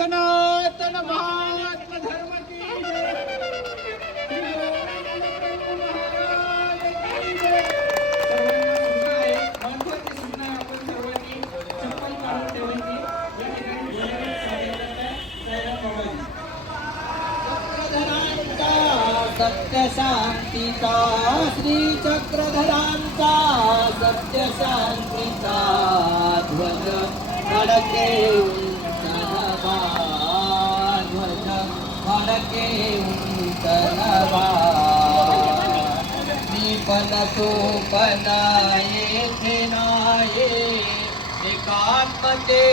सनातन महात्मा धर्म की जय. श्री गोविंद महाराज की जय. सर्वांना सूचना आहे, महत्त्वाची सूचना आहे, आपण सर्वांनी चप्पल काढून ठेवायची. या ठिकाणी बोलण्यात सायरन बाबाजी. चक्रधरांचा सत्य शांतीचा, श्री चक्रधरांचा सत्य शांतीचा ध्वज फडके उंचनवा, ध्वज फडके उंचनवा. मी पण तो पण येथे नाये, एकात्मते